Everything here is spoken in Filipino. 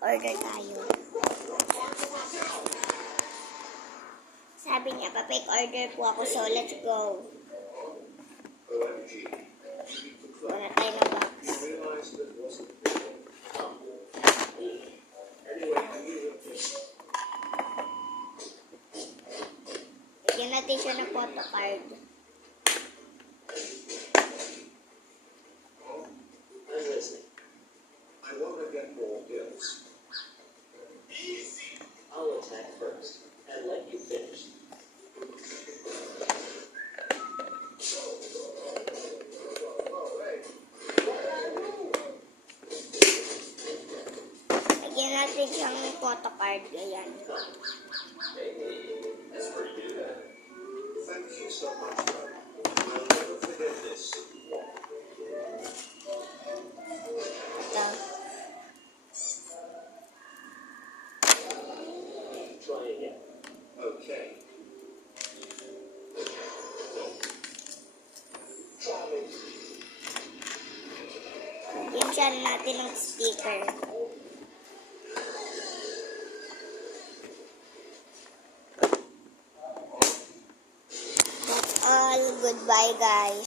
order tayo. Sabi niya, pa-fake order po ako, so let's go. Wala tayo ng box. Bigyan natin siya ng photo card. I want to get more bills. I'll attack first and let you finish. Bigyan natin siyang photo card. Ayan. That's pretty good. Thank you so much, buddy. I'll never forget this. Ito. Try again. Okay. Bigyan siya natin ng sticker. That's all. Goodbye, guys.